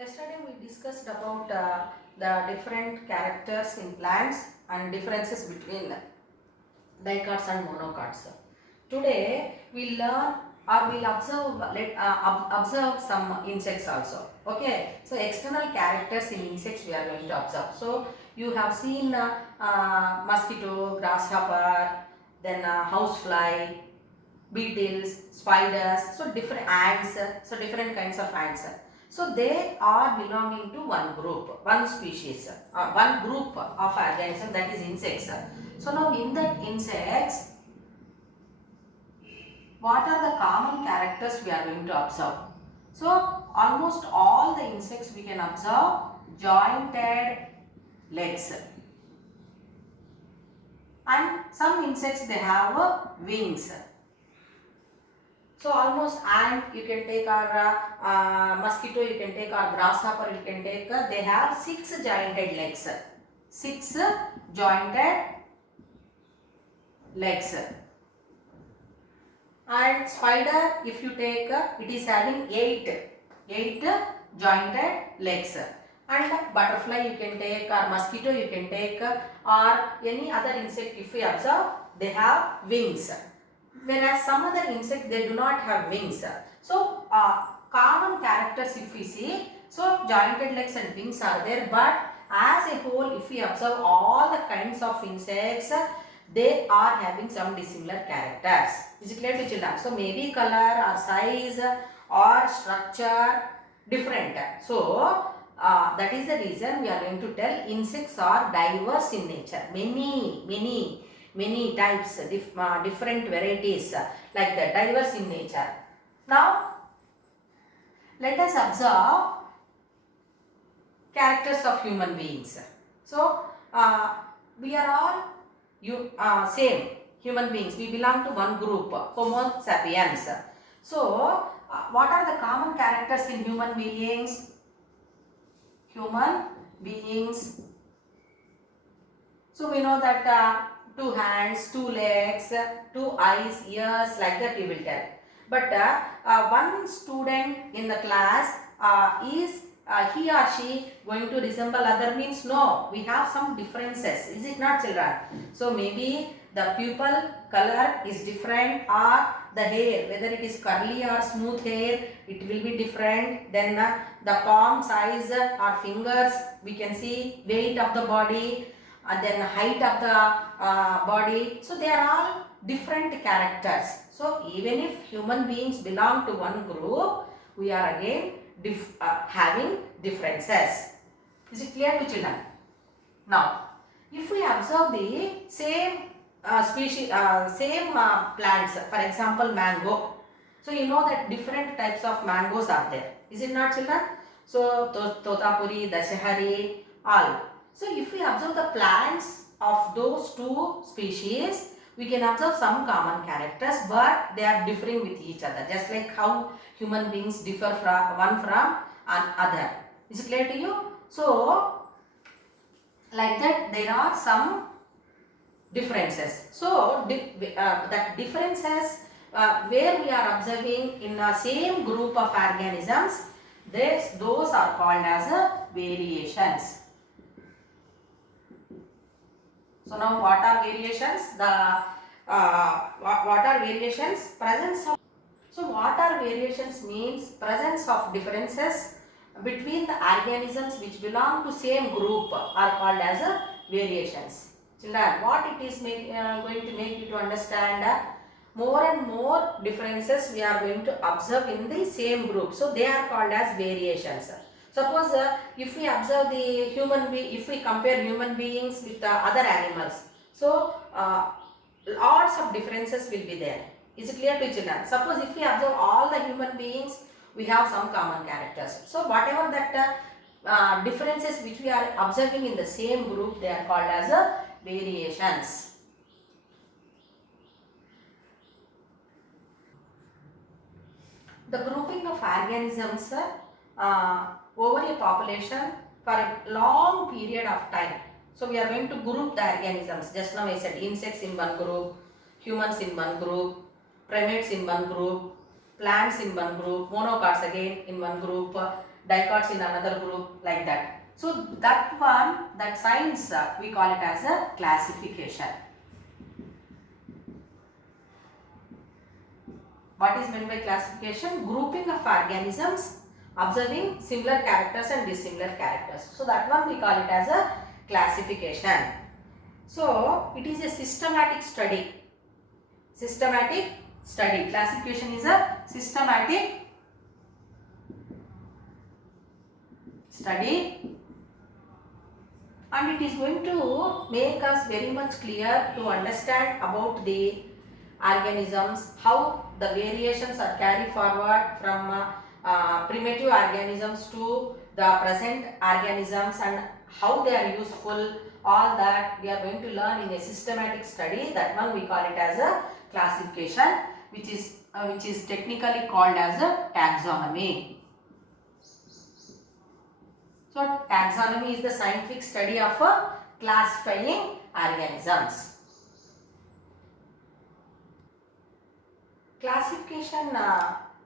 Yesterday we discussed about the different characters in plants and differences between dicots and monocots. Today we learn or we'll observe some insects also. Okay, so external characters in insects we are going to observe. So you have seen mosquito, grasshopper, then housefly, beetles, spiders, so different ants, so different kinds of ants. So they are belonging to one group, one species, one group of organisms, that is insects. So now in that insects, what are the common characters we are going to observe? So almost all the insects we can observe jointed legs, and some insects they have wings. So almost ant you can take, or mosquito you can take, or grasshopper you can take. They have 6 jointed legs. 6 jointed legs. And spider if you take, it is having 8 jointed legs. And butterfly you can take, or mosquito you can take, or any other insect if we observe, they have wings. Whereas some other insects they do not have wings. So common characters if we see, so jointed legs and wings are there, but as a whole if we observe all the kinds of insects, they are having some dissimilar characters. Is it clear to children? So maybe color or size or structure different. So that is the reason we are going to tell insects are diverse in nature. Many types, different varieties, like that, diverse in nature. Now let us observe characters of human beings. So we are all same human beings. We belong to one group, Homo sapiens. So what are the common characters in human beings? Human beings. So we know that 2 hands, 2 legs, 2 eyes, ears, like that we will tell. But one student in the class, is he or she going to resemble other? Means no, we have some differences. Is it not, children? So maybe the pupil color is different, or the hair, whether it is curly or smooth hair, it will be different. Then the palm size or fingers, we can see weight of the body, and then height of the body. So they are all different characters. So even if human beings belong to one group, we are again having differences. Is it clear to children? Now if we observe the same species, same plants, for example mango. So you know that different types of mangoes are there. Is it not, children? So Totapuri, Dashahari, all. So if we observe the plants of those 2 species, we can observe some common characters, but they are differing with each other, just like how human beings differ from one from another. Is it clear to you? So like that there are some differences. So that differences where we are observing in the same group of organisms, those are called as variations. So now what are variations? What are variations? Presence of. So what are variations means presence of differences between the organisms which belong to same group are called as variations. Children, what it is going to make you to understand, more and more differences we are going to observe in the same group. So they are called as variations. Suppose if we observe the if we compare human beings with other animals, so lots of differences will be there. Is it clear to children? Suppose if we observe all the human beings, we have some common characters. So whatever that differences which we are observing in the same group, they are called as variations. The grouping of organisms over a population for a long period of time. So we are going to group the organisms. Just now I said insects in one group, humans in one group, primates in one group, plants in one group, monocots again in one group, dicots in another group, like that. So that one, that science, we call it as a classification. What is meant by classification? Grouping of organisms observing similar characters and dissimilar characters. So that one we call it as a classification. So it is a systematic study. Systematic study. Classification is a systematic study, and it is going to make us very much clear to understand about the organisms, how the variations are carried forward from primitive organisms to the present organisms and how they are useful. All that we are going to learn in a systematic study. That one we call it as a classification, which is technically called as a taxonomy. So taxonomy is the scientific study of classifying organisms. Classification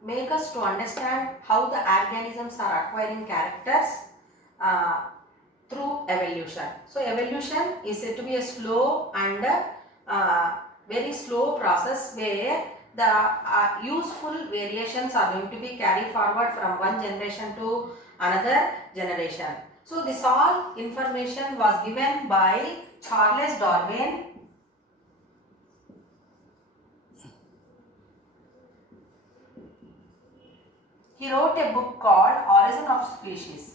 make us to understand how the organisms are acquiring characters through evolution. So evolution is said to be a slow and very slow process where the useful variations are going to be carried forward from one generation to another generation. So this all information was given by Charles Darwin. He wrote a book called Origin of Species.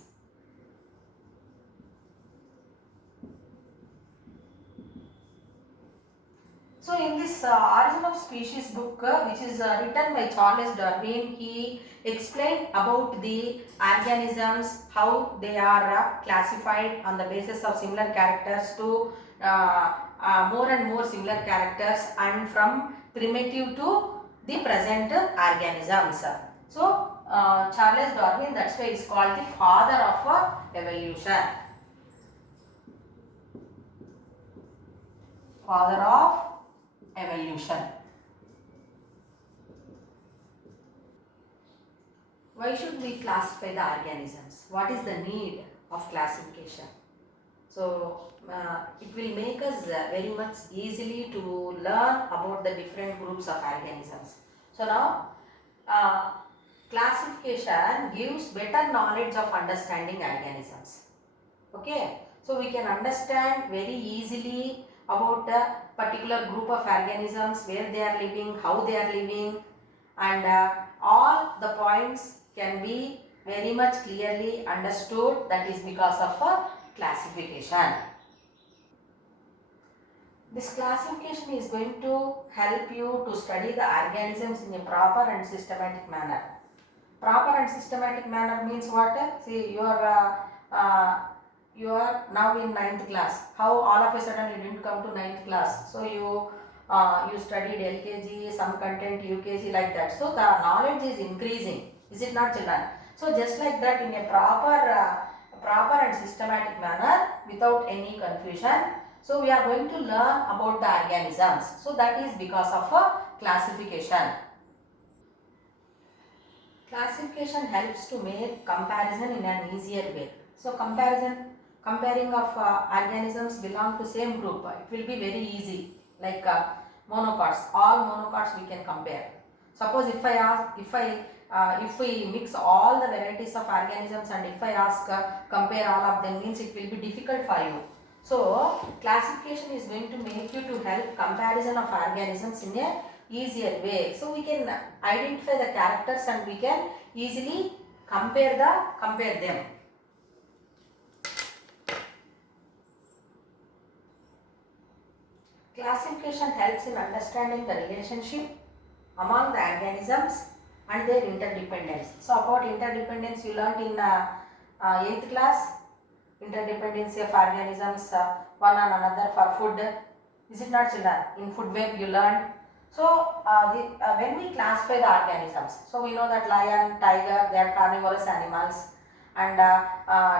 So in this Origin of Species book, which is written by Charles Darwin, he explained about the organisms, how they are classified on the basis of similar characters to more and more similar characters, and from primitive to the present organisms. So Charles Darwin, that's why he is called the father of evolution. Father of evolution. Why should we classify the organisms? What is the need of classification? So it will make us very much easily to learn about the different groups of organisms. So now classification gives better knowledge of understanding organisms. Okay, so we can understand very easily about a particular group of organisms, where they are living, how they are living, and all the points can be very much clearly understood. That is because of a classification. This classification is going to help you to study the organisms in a proper and systematic manner. Proper and systematic manner means what? See, you are now in 9th class. How all of a sudden you didn't come to 9th class? So you studied LKG, some content UKG, like that. So the knowledge is increasing. Is it not, children? So just like that, in a proper and systematic manner, without any confusion. So we are going to learn about the organisms. So that is because of a classification. Classification helps to make comparison in an easier way. So comparing of organisms belong to same group, it will be very easy. Like monocots, all monocots we can compare. Suppose if we mix all the varieties of organisms, and if I ask compare all of them, means it will be difficult for you. So classification is going to make you to help comparison of organisms in a easier way. So we can identify the characters and we can easily compare them. Classification helps in understanding the relationship among the organisms and their interdependence. So about interdependence you learnt in 8th class. Interdependency of organisms one on another for food. Is it not, children? In food web you learned. So when we classify the organisms, so we know that lion, tiger, they are carnivorous animals, and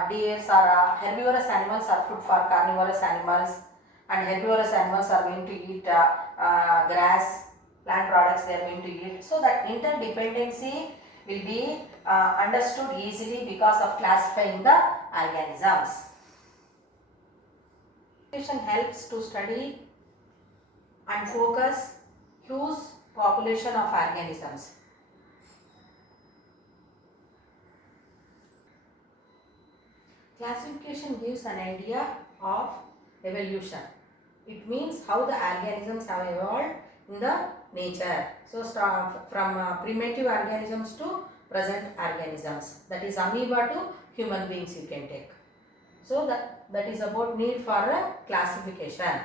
deers are herbivorous animals, are food for carnivorous animals, and herbivorous animals are going to eat grass, plant products they are going to eat. So that interdependency will be understood easily because of classifying the organisms. Classification helps to study and focus huge population of organisms. Classification gives an idea of evolution. It means how the organisms have evolved in the nature. So start from primitive organisms to present organisms. That is amoeba to human beings you can take. So that is about need for a classification.